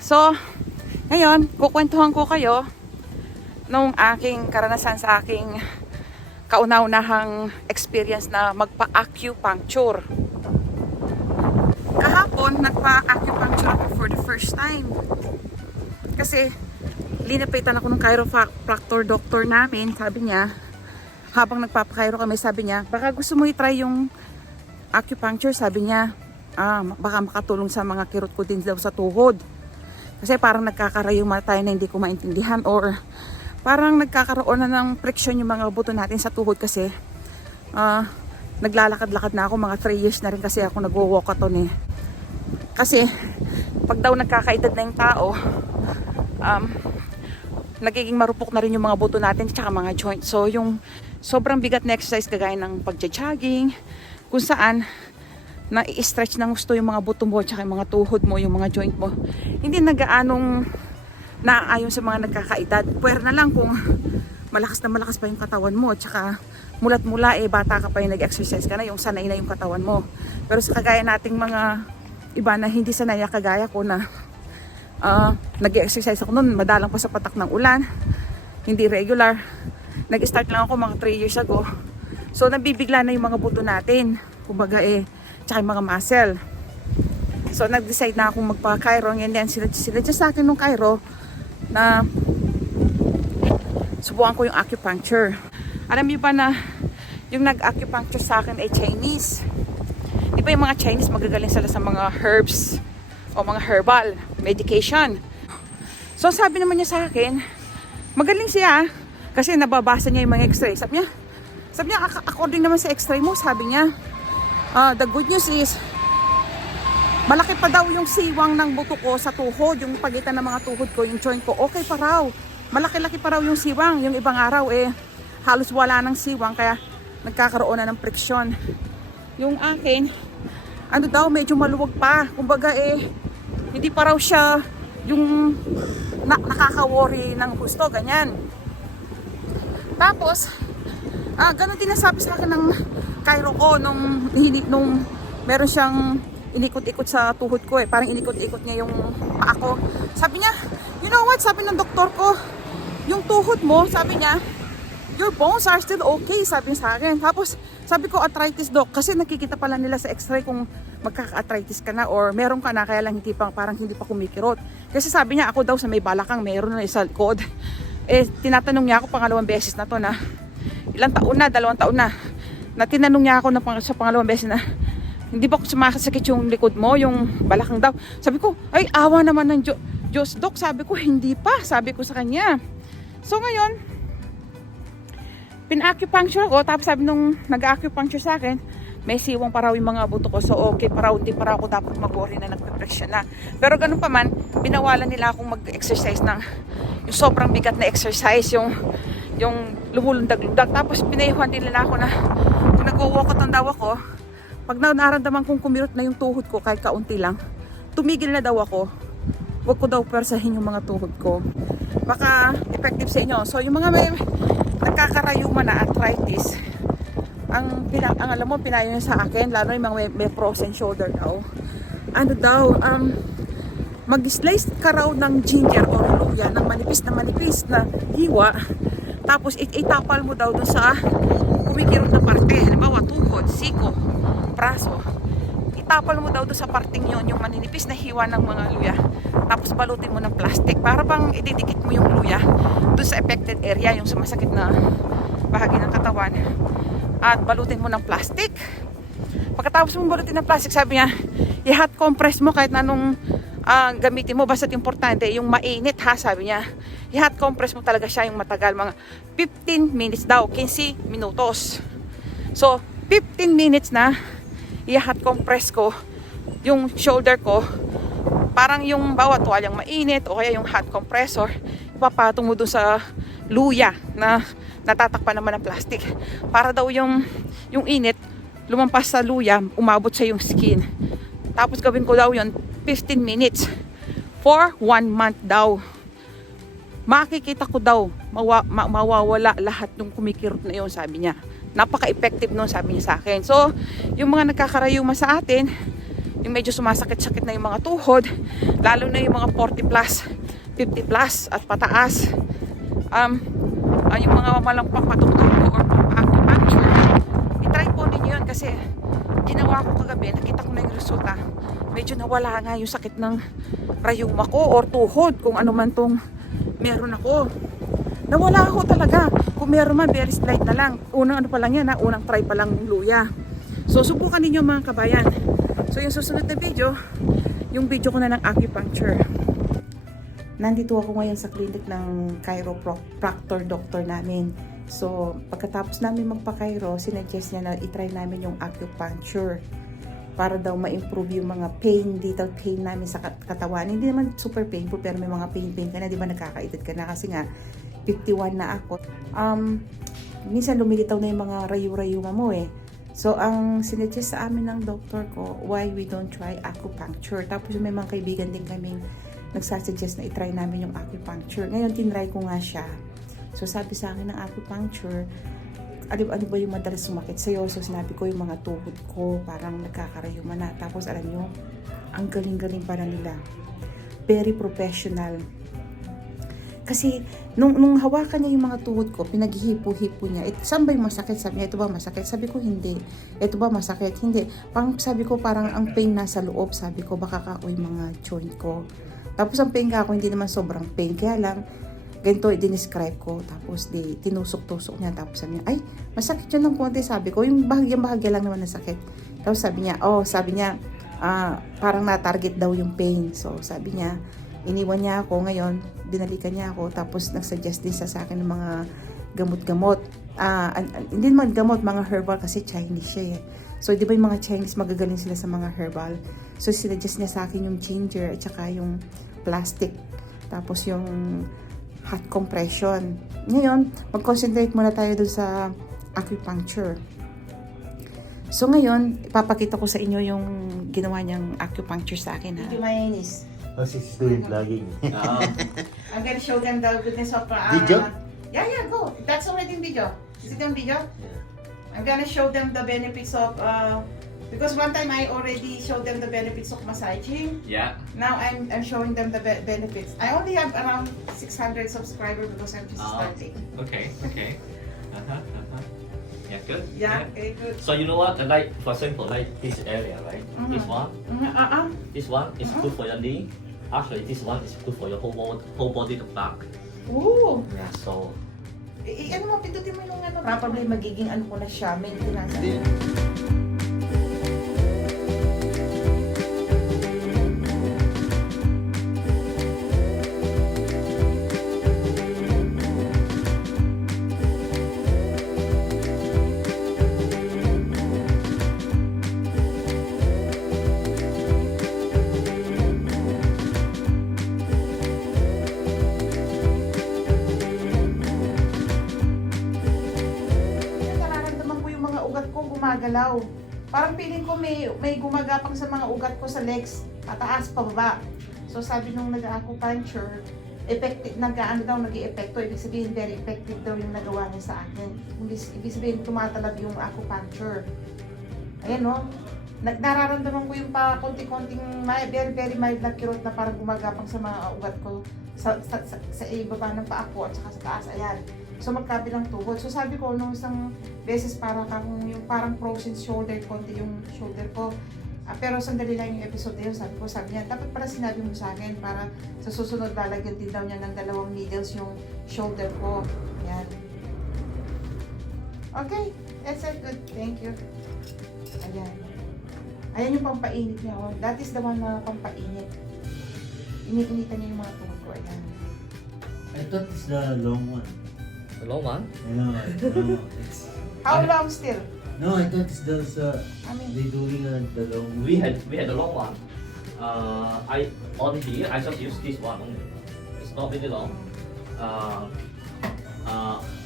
So, ngayon, kukwentuhan ko kayo nung aking karanasan sa aking kauna-unahang experience na magpa-acupuncture. Kahapon, nagpa-acupuncture ako for the first time. Kasi, linapitan ako ng chiropractor doctor namin. Sabi niya, habang nagpapakairo kami, sabi niya, baka gusto mo i-try yung acupuncture. Sabi niya, baka makatulong sa mga kirot ko din daw sa tuhod. Kasi parang nagkakarayuma tayo na hindi ko maintindihan, or parang nagkakaroon na ng friction yung mga buto natin sa tuhod kasi naglalakad-lakad na ako, mga 3 years na rin kasi ako nagwo-walkathon eh. Kasi pag daw nagkakaedad na yung tao, nagiging marupok na rin yung mga buto natin at mga joint. So yung sobrang bigat na exercise kagaya ng pagja-jogging, kung saan na i-stretch ng gusto yung mga buto mo at yung mga tuhod mo, yung mga joint mo, hindi nagaanong naaayon sa mga nagkakaedad. Pwera na lang kung malakas na malakas pa yung katawan mo, at saka mulat-mula bata ka pa yung nag-exercise ka na, yung sanay na yung katawan mo. Pero sa kagaya nating mga iba na hindi sanay, kagaya ko na nag-exercise ako noon, madalang pa sa patak ng ulan, hindi regular. Nag-start lang ako mga 3 years ago. So nabibigla na yung mga buto natin, kumbaga tsaka yung mga muscle. So nag-decide na akong magpa-chiro, and then sila sa akin nung chiro na subukan ko yung acupuncture. Alam niyo ba na yung nag-acupuncture sa akin ay Chinese? Di ba yung mga Chinese magagaling sila sa mga herbs o mga herbal medication? So sabi naman niya sa akin, magaling siya kasi nababasa niya yung mga x-ray. Sabi niya, according naman sa x-ray mo, sabi niya, the good news is, malaki pa daw yung siwang ng buto ko sa tuhod, yung pagitan ng mga tuhod ko, yung joint ko, okay pa raw. Malaki-laki pa raw yung siwang. Yung ibang araw halos wala ng siwang, kaya nagkakaroon na ng friction. Yung akin, medyo maluwag pa. Kumbaga hindi pa raw siya yung nakaka-worry ng gusto, ganyan. Tapos, ganun din nasabi sa akin ng chiro ko nung meron siyang inikot-ikot sa tuhod ko parang inikot-ikot niya yung paa ko. Sabi niya, you know what, sabi ng doktor ko, yung tuhod mo, sabi niya, your bones are still okay, sabi niya sa akin. Tapos sabi ko, arthritis doc, kasi nakikita pala nila sa x-ray kung magkaka-arthritis ka na or meron ka na, kaya lang parang hindi pa kumikirot. Kasi sabi niya, ako daw sa may balakang meron na sa likod. Tinatanong niya ako pangalawang beses na to na ilang taon na, 2 taon na tinanong niya ako sa pangalawang beses na, hindi ba sumakasakit yung likod mo, yung balakang daw? Sabi ko, ay awa naman ng Diyos doc. Sabi ko, hindi pa, sabi ko sa kanya. So ngayon, pin-acupuncture ko, tapos sabi nung nag-acupuncture sa akin, may siwang pa raw yung mga buto ko, so okay pa raw, hindi pa raw ako dapat mag-worry na nagpe-presyon na. Pero ganun pa man, binawalan nila akong mag-exercise ng yung sobrang bigat na exercise, yung lumulundag-lundag. Tapos pinayuhan din nila ako na kung nag-walkathon daw ako, pag naramdaman kong kumirot na yung tuhod ko kahit kaunti lang, tumigil na daw ako. Huwag ko daw persahin yung mga tuhod ko. Baka effective sa inyo. So yung mga may nagkakarayuma na arthritis, ang alam mo, pinayo niya sa akin, lalo yung mga may frozen shoulder daw. Mag-slice ka raw ng ginger or luya ng manipis na hiwa, tapos itapal mo daw dun sa kumikirot na parte, halimbawa tuhod, siko, braso. Itapal mo daw dun sa parting yon yung maninipis na hiwa ng mga luya, tapos balutin mo ng plastic para bang ididikit mo yung luya dun sa affected area, yung sumasakit na bahagi ng katawan, at balutin mo ng plastic. Pagkatapos mo balutin ng plastic, sabi niya, i-hot compress mo kahit na anong gamitin mo, basta't importante yung mainit ha, sabi niya. I-hot compress mo talaga siya, yung matagal, mga 15 minutes daw, 15 minutos. So 15 minutes na i-hot compress ko yung shoulder ko, parang yung bawat tuwalyang mainit o kaya yung hot compressor, ipapatong mo dun sa luya na natatakpan naman ng plastic, para daw yung init lumampas sa luya, umabot sa yung skin. Tapos gawin ko daw yun 15 minutes for 1 month daw. Makikita ko daw mawawala lahat ng kumikirot na yun, sabi niya. Napaka-effective nun, sabi niya sa akin. So yung mga nagkakarayuma sa atin, yung medyo sumasakit-sakit na yung mga tuhod, lalo na yung mga 40 plus, 50 plus at pataas. Yung mga malampang patugtog or acupuncture, itry po ninyo yun kasi ginawa ko kagabi, nakita ko na yung resulta. Medyo nawala nga yung sakit ng rayuma ko or tuhod, kung ano man tong meron ako. Nawala ako talaga. Kung meron man, very slight na lang. Unang ano pa lang yan, unang try pa lang ng luya. So, subukan ninyo mga kabayan. So, yung susunod na video, yung video ko na ng acupuncture. Nandito ako ngayon sa clinic ng chiropractor doctor namin. So, pagkatapos namin magpa-chiro, sinuggest niya na itry namin yung acupuncture para daw ma-improve yung mga pain, little pain namin sa katawan. Hindi naman super painful, pero may mga pain ka na, di ba nagkakaedad ka na kasi nga 51 na ako. Minsan lumilitaw na yung mga rayu-rayuma mo eh. So, ang sinuggest sa amin ng doctor ko, why we don't try acupuncture. Tapos may mga kaibigan din kaming nagsasuggest na itry namin yung acupuncture. Ngayon, tinry ko nga siya. So, sabi sa akin ng acupuncture, ano ba yung madalas sumakit sa'yo? So, sinabi ko yung mga tuhod ko, parang nagkakarayuma na. Tapos, alam nyo, ang galing-galing pala nila. Very professional. Kasi, nung hawakan niya yung mga tuhod ko, pinaghihipo-hipo niya. Saan ba yung masakit? Sabi niya, ito ba masakit? Sabi ko, hindi. Ito ba masakit? Hindi. Sabi ko, parang ang pain nasa loob. Sabi ko, baka kako yung mga joint ko. Tapos, ang pain ka ako, hindi naman sobrang pain. Kaya lang, ganito i-describe ko. Tapos, tinusok-tusok niya. Tapos, sabi niya, ay, masakit yun ng konti. Sabi ko, yung bahagya lang naman na sakit. Tapos, sabi niya, parang na-target daw yung pain. So, sabi niya, iniwan niya ako ngayon, binalikan niya ako, tapos nagsuggest din sa akin ng mga gamot-gamot. Hindi naman gamot, mga herbal kasi Chinese siya eh. So, di ba yung mga Chinese magagaling sila sa mga herbal? So, sinuggest niya sa akin yung ginger at saka yung plastic. Tapos yung hot compression. Ngayon, mag-concentrate muna tayo dun sa acupuncture. So, ngayon, ipapakita ko sa inyo yung ginawa niyang acupuncture sa akin ha. Hindi mainis. Oh, she's doing vlogging. I'm gonna show them the goodness of Video? Yeah, go. That's already in video. Is it in video? Yeah. I'm gonna show them the benefits of because one time I already showed them the benefits of massaging. Yeah. Now I'm showing them the benefits. I only have around 600 subscribers because I'm just starting. Okay. Yeah, good. Yeah, okay, good. So you know what? Like for example, like this area, right? This one, this one is good for your knee. Actually, this one is good for your whole body to back. Ooh. Yeah. So. Ano mo, pindutin mo yung ano. Probably magiging ano ko na siya, maintenance. Gumagalaw. Parang feeling ko may gumagapang sa mga ugat ko sa legs, pataas, pababa. So sabi nung nag-acupuncture, effective, nag-i-epekto, ibig sabihin very effective daw yung nagawa niya sa akin. Ibig sabihin tumatalab yung acupuncture. Ayan no, nararamdaman ko yung pa konti-konting very mild na kirot na parang gumagapang sa mga ugat ko sa ibaba ng paa ko at saka sa taas. Ayan. So magkabilang tuhod. So sabi ko nung isang beses para kang yung parang frozen shoulder, konti yung shoulder ko. Pero sandali lang yung episode na yun, sabi niya, dapat pala sinabi mo sa akin para sa susunod lalagyan din daw niya ng 2 needles yung shoulder ko. Ayan. Okay, that's it. Good. Thank you. Ayan. Ayan yung pampainit niya. Oh. That is the one na pampainit. Init-initan niya yung mga tuhod ko. Ayan. I thought it's the long one. The long one? No, it's... How long still? No, I thought it's those, they doing the long one. We had the long one. I just use this one only. It's not really long.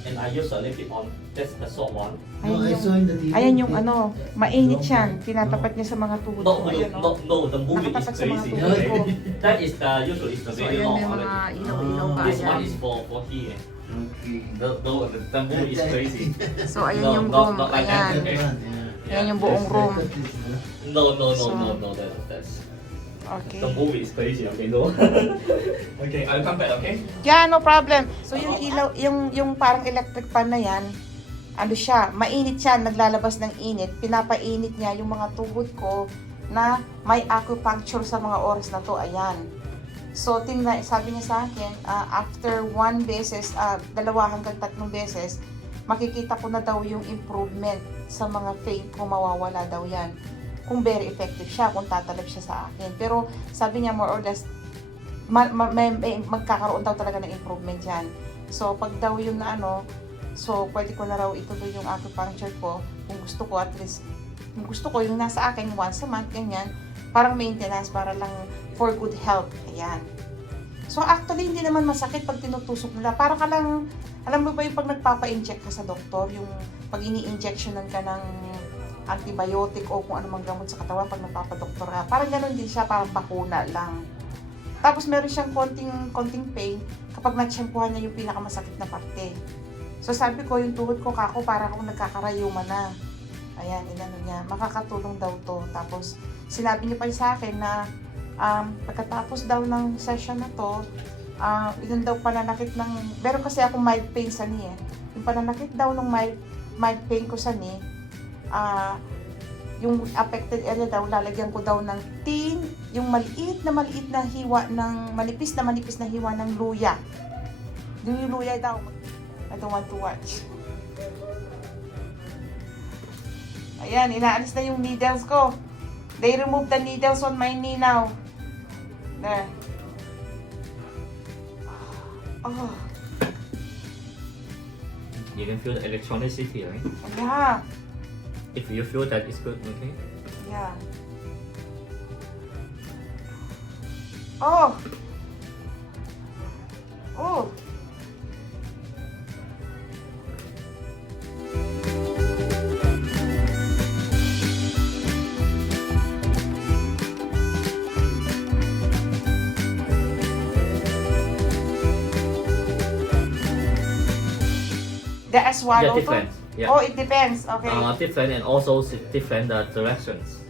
And I use a little bit on the short one. No, I saw in the TV. Ayan yung ano, mainit yan. Tinatapat niya sa mga tuhod ko. Ayan, no? No, the movie is Nakatapat sa mga crazy. tuhod ko. That is usually the So very ayan, long may mga already. ilaw-ilaw pa. This one Ayan. is for here. Okay. The movie is crazy. So ayan yung room. Not like Ayan. that. Okay. Yan yung buong room. No, So- that's Okay. the movie is crazy. Okay, no. Okay, I'll come back. Okay. Yeah, no problem. So yung ilaw, yung parang electric fan na yan, ano siya, mainit siya, naglalabas ng init, pinapainit niya yung mga tuhod ko na may acupuncture sa mga oras na to, ayan. So, sabi niya sa akin, after 1 beses, 2 hanggang 3 beses, makikita ko na daw yung improvement sa mga pain ko, mawawala daw yan. Kung very effective siya, kung tatalab siya sa akin. Pero, sabi niya more or less, magkakaroon daw talaga ng improvement yan. So, pag daw yung so, pwede ko na raw ituloy yung acupuncture ko, kung gusto ko at least, kung gusto ko yung nasa akin once a month, ganyan, parang maintenance, para lang for good health. Ayan. So, actually, hindi naman masakit pag tinutusok nila. Para ka lang, alam mo ba yung pag nagpapa-inject ka sa doktor, yung pag ini-injectionan ka ng antibiotic o kung ano mang gamot sa katawan pag nagpapadoktor ka. Parang gano'n din siya, parang bakuna lang. Tapos, meron siyang konting pain kapag natsyempuhan niya yung pinakamasakit na parte. So, sabi ko, yung tuhod ko, kako, para akong nagkakarayuma na. Ayan, inano niya. Makakatulong daw to. Tapos, sinabi niya pa sa akin na pagkatapos daw ng session na to, yun daw pananakit ng, meron kasi akong mild pain sa knee eh. Yung pananakit daw ng mild pain ko sa knee, yung affected area daw, lalagyan ko daw ng tin, yung maliit na hiwa ng, manipis na hiwa ng luya. Yung luya daw, I don't want to watch. Ayan, inaalis na yung needles ko. They removed the needles on my knee now. There. Oh, You can feel the electricity, right? yeah. If you feel that, it's good. Okay. Yeah. Oh. Oh. The swallow Yeah, different. Yeah. Oh, it depends. Okay. Different and also different directions.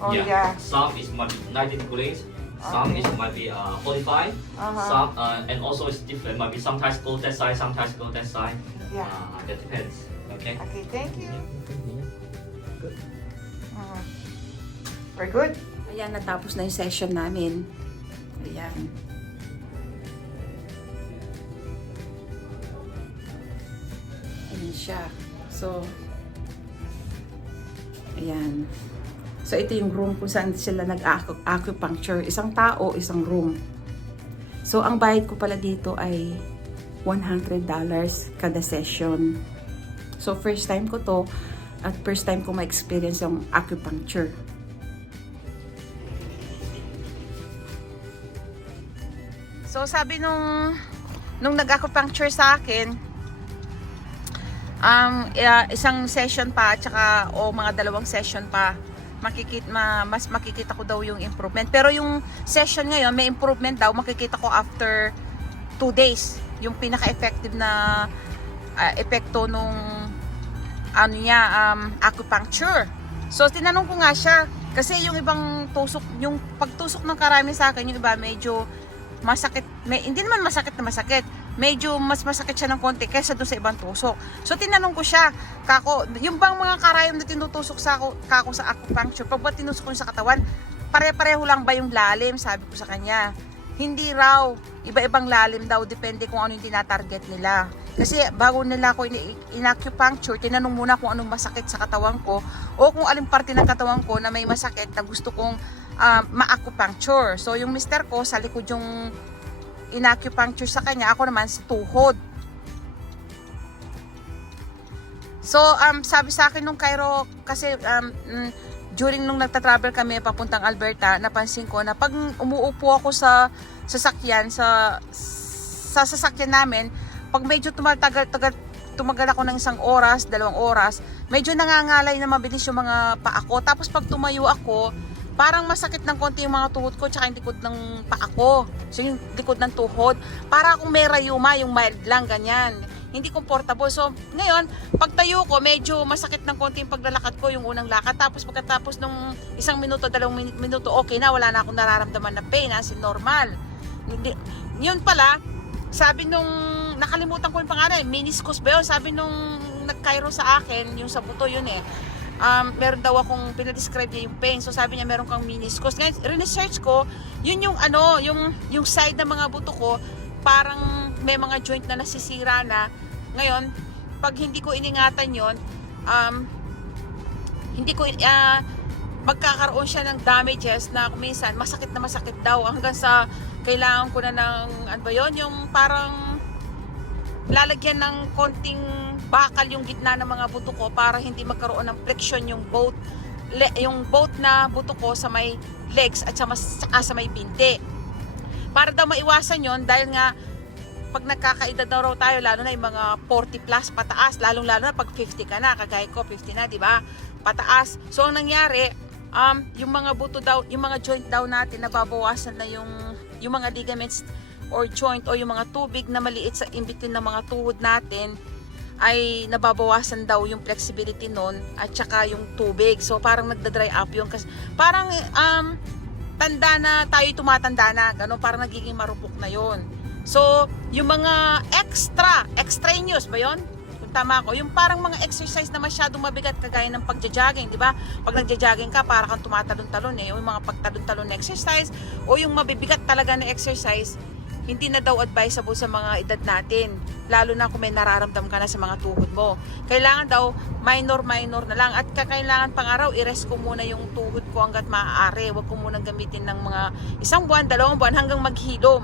Oh, yeah. Some is might be 90 degrees. Some Okay. is might be 45. Uh-huh. Some and also it's different. Might be sometimes go that side, sometimes go that side. Yeah. That depends. Okay. Okay, thank you. Good. We're good. Ayan, natapos na yung session namin. Ayan. Ayan siya. So, ayan. So, ito yung room kung saan sila nag-acupuncture. Isang tao, isang room. So, ang bayad ko pala dito ay $100 kada session. So, first time ko to at first time ko ma-experience yung acupuncture. So, sabi nung nag-acupuncture sa akin, isang session pa, tsaka mga 2 session pa, mas makikita ko daw yung improvement. Pero yung session ngayon, may improvement daw, makikita ko after 2 days. Yung pinaka-effective na epekto nung acupuncture. So, tinanong ko nga siya, kasi yung ibang tusok, yung pagtusok ng karami sa akin, yung iba medyo masakit, hindi naman masakit na masakit, medyo mas masakit siya ng konti kaysa doon sa ibang tusok. So, tinanong ko siya, kako, yung bang mga karayom na tinutusok sa acupuncture, pag ba tinusok ko sa katawan, pare-pareho lang ba yung lalim? Sabi ko sa kanya, hindi raw, iba-ibang lalim daw, depende kung ano yung tinatarget nila. Kasi bago nila ako in-acupuncture, tinanong muna kung anong masakit sa katawan ko o kung aling parte ng katawan ko na may masakit na gusto kong ma-acupuncture. So, yung mister ko, sa likod yung in-acupuncture sa kanya, ako naman sa tuhod. So, sabi sa akin nung Cairo, kasi during nung nagta-travel kami papuntang Alberta, napansin ko na pag umuupo ako sa sasakyan, sa sasakyan namin, pag medyo tumagal ako ng 1 oras, 2 oras, medyo nangangalay na mabilis yung mga paa ko. Tapos pag tumayo ako, parang masakit ng konti yung mga tuhod ko tsaka yung likod ng paa ko. So yung likod ng tuhod, para akong may rayuma, yung mild lang, ganyan. hindi comfortable. So, ngayon, pagtayo ko, medyo masakit ng konti yung paglalakad ko, yung unang lakad. Tapos pagkatapos nung 1 minuto, 2 minuto, okay na, wala na akong nararamdaman na pain, as in normal. Yun pala, sabi nung, nakalimutan ko yung pangalan, meniscus ba yun? Sabi nung nag-chiro sa akin, yung sa buto yun eh. Meron daw akong pinadescribe niya yung pain. So sabi niya meron kang meniscus. Ngayon, research ko, yun yung ano, yung side ng mga buto ko, parang may mga joint na nasisira na. Ngayon, pag hindi ko iningatan yon, hindi ko magkakaroon siya ng damages na minsan masakit na masakit daw hanggang sa kailangan ko na ng ano ba yun, yung parang lalagyan ng konting bakal yung gitna ng mga buto ko para hindi magkaroon ng flexion yung both na buto ko sa may legs at saka sa may binti. Para daw maiwasan yon dahil nga pag nagkakaedad na raw tayo, lalo na yung mga 40 plus pataas, lalo na pag 50 ka na, kagaya ko 50 na, di ba? Pataas. So ang nangyari, yung mga buto daw, yung mga joint daw natin nababawasan na yung mga ligaments or joint o yung mga tubig na maliit sa in between ng mga tuhod natin ay nababawasan daw yung flexibility nun at saka yung tubig. So parang nagda-dry up yung kasi parang tanda na tayo, tumatanda na, gano'n, parang nagiging marupok na yon. So, yung mga extraneous ba yun? Kung tama ako, yung parang mga exercise na masyadong mabigat kagaya ng pagja-jogging, di ba? Pag nagja-jogging ka, parang kang tumatalon-talon eh. Yung mga pagtalon-talon na exercise o yung mabibigat talaga na exercise, hindi na daw advisable sa mga edad natin. Lalo na kung may nararamdam ka na sa mga tuhod mo. Kailangan daw minor na lang. At kakailangan pang araw, i-rest ko muna yung tuhod ko hanggat maaari. Huwag ko munang gamitin ng mga 1 buwan, 2 buwan hanggang maghilom.